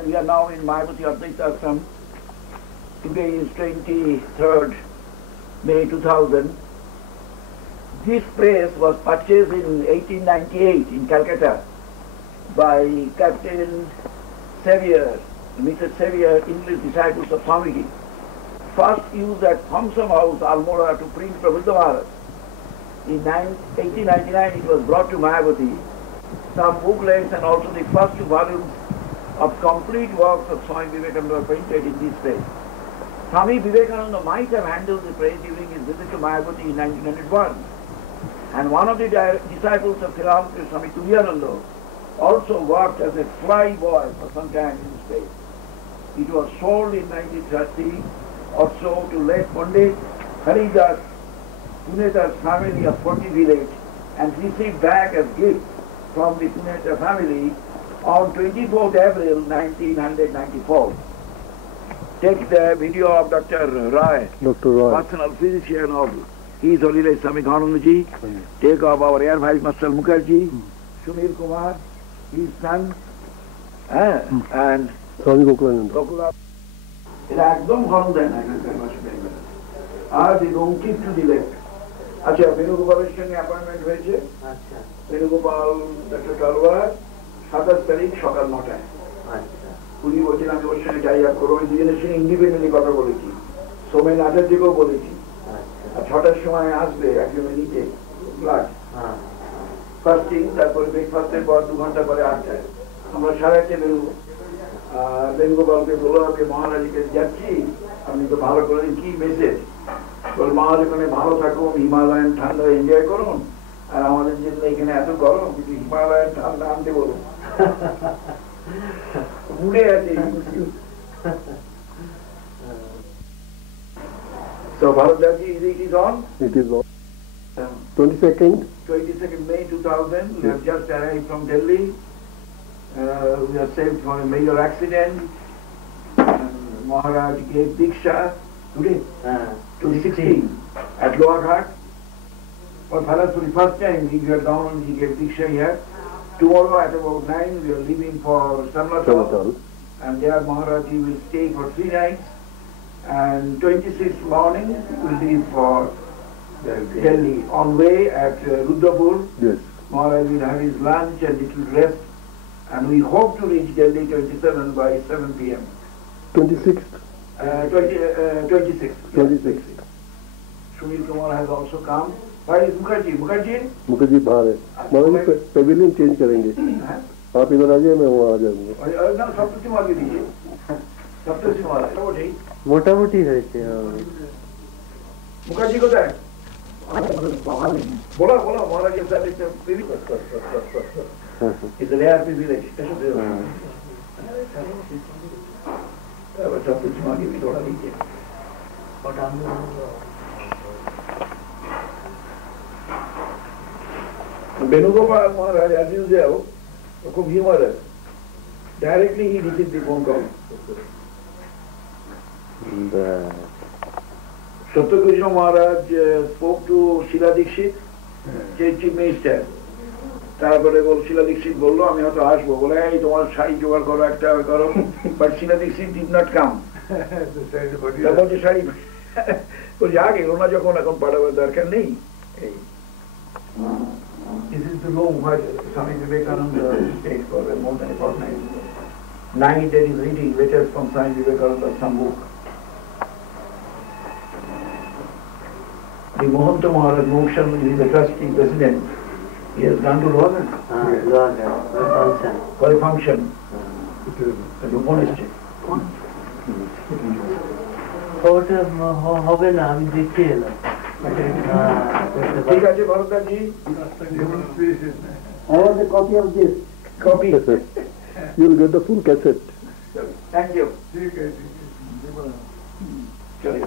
We are now in Mayavati Advaita Ashram. Today is 23rd May 2000. This place was purchased in 1898 in Calcutta by Captain Xavier, Mr. Xavier, English disciples of Swamiji. First used at Thompson House, Almora, to print Prabhupada Maharaj. In 1899 it was brought to Mayavati. Some booklets and also the first two volumes of complete works of Swami Vivekananda were printed in this place. Swami Vivekananda might have handled the place during his visit to Mayavati in 1901. And one of the disciples of Philanthropist, Swami Turiyananda, also worked as a fly boy for some time in this place. It was sold in 1930 or so to late Pandit Haridas Puneta's family of Forty Village and received back as gift from the Puneta family on 24th April 1994. Take the video of Dr. Roy, personal physician of His Holiness Swami Gyanananda. Take of our Air Vice Marshal Mukherjee, Sunil Kumar, his son, and Swami Gokula. এটা একদম গরম দেয় না এখানকার বাসিন্দারা। আর এই রংটিপ to the left. আচ্ছা, বেণুগোপালের সঙ্গে অ্যাপয়েন্টমেন্ট হয়েছে। আচ্ছা, বেণুগোপাল ডক্টর তলওয়ার 27 তারিখ সকাল 9টায়। আচ্ছা, উনি বলছেন আমি ওর সঙ্গে টাই আপ করবো। আমি দুজনের সঙ্গে ইন্ডিপেন্ডেন্টলি কথা বলেছি, সোমেন আচার্যকেও বলেছি। আর 6টার সময় আসবে একজন নিচে ব্লাড ফার্স্টিং, তারপরে ব্রেকফাস্টের পর 2 ঘন্টা পরে 8টায় আমরা 8:30 বেরোবো। বেণুগোপালকে বলো আমি মহারাজকে যাচ্ছি, আপনি তো ভালো করে কি মেসেজ বল, মহারাজ ওখানে ভালো থাকুন, হিমালয়ান ঠান্ডা এনজয় করুন, আর আমাদের জন্য এখানে এত গরম, কিন্তু হিমালয়ান ঠান্ডা আনতে বলুন। উড়ে আছে। So Bharatdaji, it is on? It is on. 22nd May 2000. We have just arrived from Delhi. We are saved from a major accident. Maharaj gave Diksha today, to 16 at Lower Ghat. For the first time he got down and he gave Diksha here. Tomorrow at about 9 we are leaving for Samlatal, and there Maharaj will stay for 3 nights. And 26th morning we will leave for Delhi. On way at Rudrapur, yes, Maharaj will have his lunch and little rest. And we hope to reach Delhi 27 by 7 p.m. 26th. 26th. Sunil Kumar has also come. Where is Mukherjee? Mukherjee बाहर है। महाराज Pavilion change करेंगे। आप इधर आ जाइए, मैं वहाँ आ जाऊँगा। ना सप्तशी मार्ग दीजिए। सप्तशी मार्ग। वो ठीक। मोटा-मोटी है क्या? मुखर्जी को जाए। बोला महाराज के साथ एक पीवी इधर यार भी विलेज कैसे दे रहा है? अब सब कुछ मांगे भी थोड़ा लीजिए। Benugopal Maharaj, as usual, खूब humorous. Directly he received the phone call. Satyakrishna Maharaj spoke to Sheila Dikshit, chief minister. তারপরে শিলা দীক্ষিত বললো আমি হয়তো আসবো, বলে এই তোমার শাড়ি জোগাড় করো, একটা করো। But Sheila Dikshit did not come. বলছে শাড়ি বলছে আগে ওনা যখন এখন পাঠাবার দরকার নেই। This is the room where Swami Vivekananda stayed for more than a fortnight. Night there is reading letters from Swami Vivekananda, some book. The Mohanta Maharaj Mokshan is the trustee president. He has gone to London for a function. The monastery. হবে না, আমি দেখতে এলাম। ঠিক আছে ভরতদাজি, I want a copy of this. Copy. You will get the full cassette. Thank you. चलिए।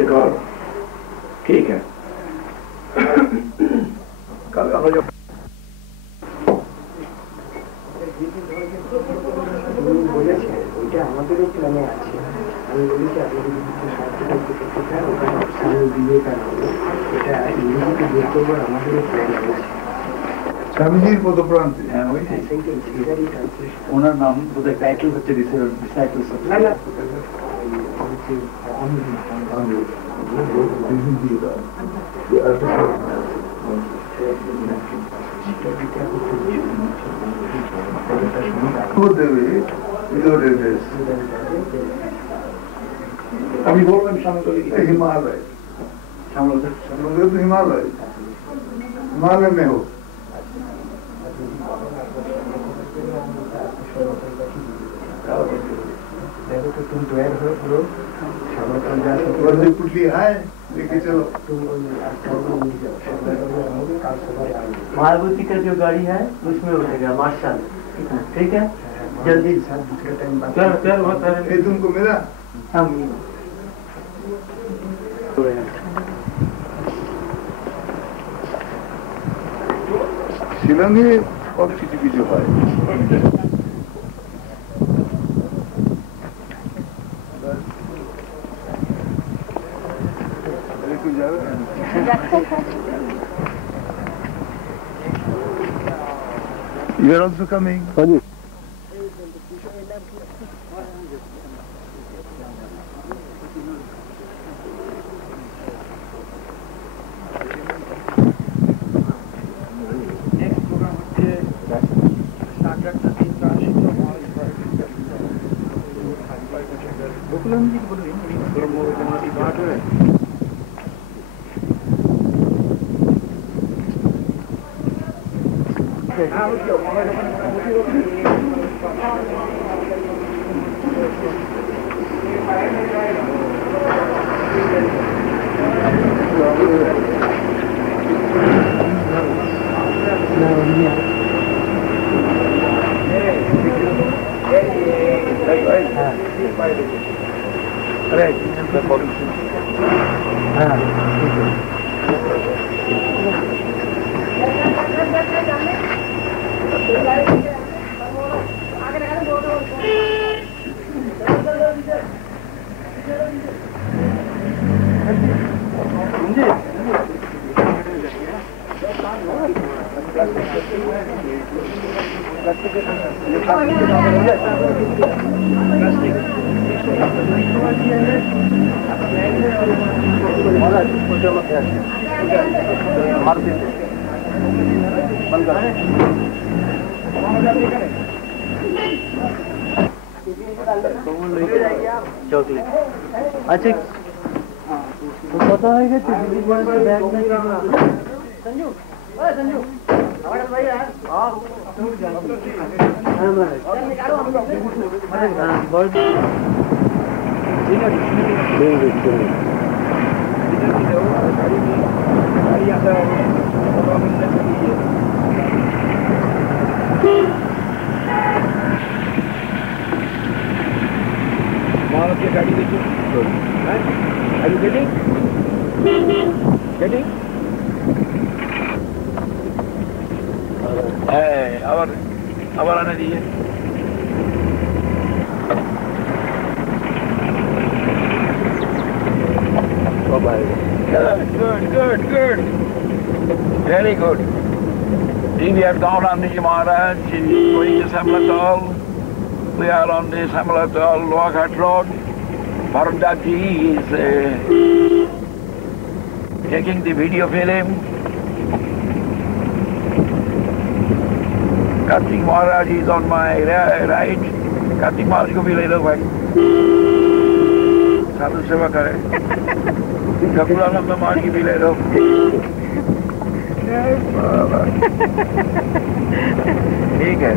एक और ठीक है। कल আমরা जो বলেছে ওইটা আমাদেরও প্ল্যানে আছে। আমি বলি কি আপনি যদি কিছু সাহায্য করতে করতে চান ওখানে স্বামী বিবেকানন্দ এটা ইংরেজিতে বের করবার আমাদের প্ল্যান আছে স্বামীজির পদপ্রান্তে ওনার নাম বোধহয় টাইটেল হচ্ছে ডিসাইপলস অফ না না দেবে ইউর এড্রেস আমি বললাম সামনে हिमालय সামনে तो हिमालय हिमालय में हो तुम तैयार हो वर्दी पुटली है लेके चलो मारुति का जो गाड़ी है उसमें उठेगा मार्शल ठीक है जल्दी दूसरा टाइम ये तुमको मिला हम শিলংয়ে কত কিছু কিছু হয় একটু যাবে You are also coming. हाँ जी चॉकलेट अच्छा तो पता है कि बैग में संजू संजू हमारे भाई यार हां बहुत गाड़ी देखिए Are you getting? Getting? আবার আনে দিয়ে Good. Very good. We have gone on the Maharaj, going to Samlatal. We are on the Samlatal Loaghat Road. Bharatji is taking the video film. Kartik Maharaj is on my right. Kartik Maharaj को भी ले लो भाई साधु सेवा करे ठकुरानंद महाराज की भी ले लो ठीक है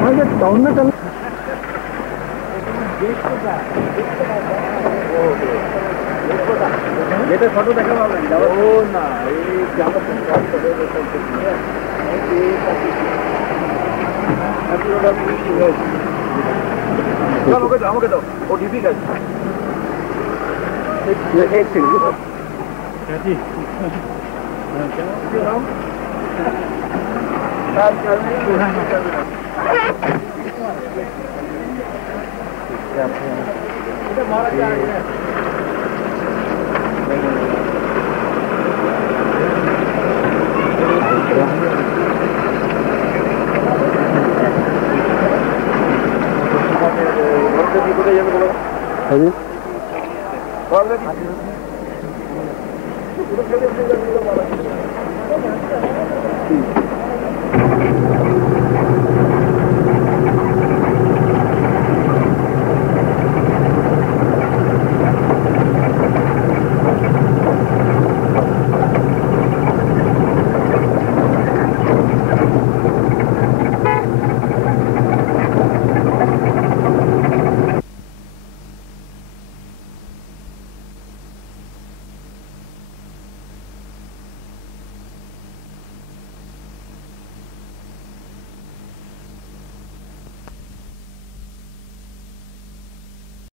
हाँ ये टाउन में चल ये तो फोटो देखा ओ ना ये क्या আমাকে দাও ও ডিপি কাজ এক সেকেন্ড कैसी हाँ जी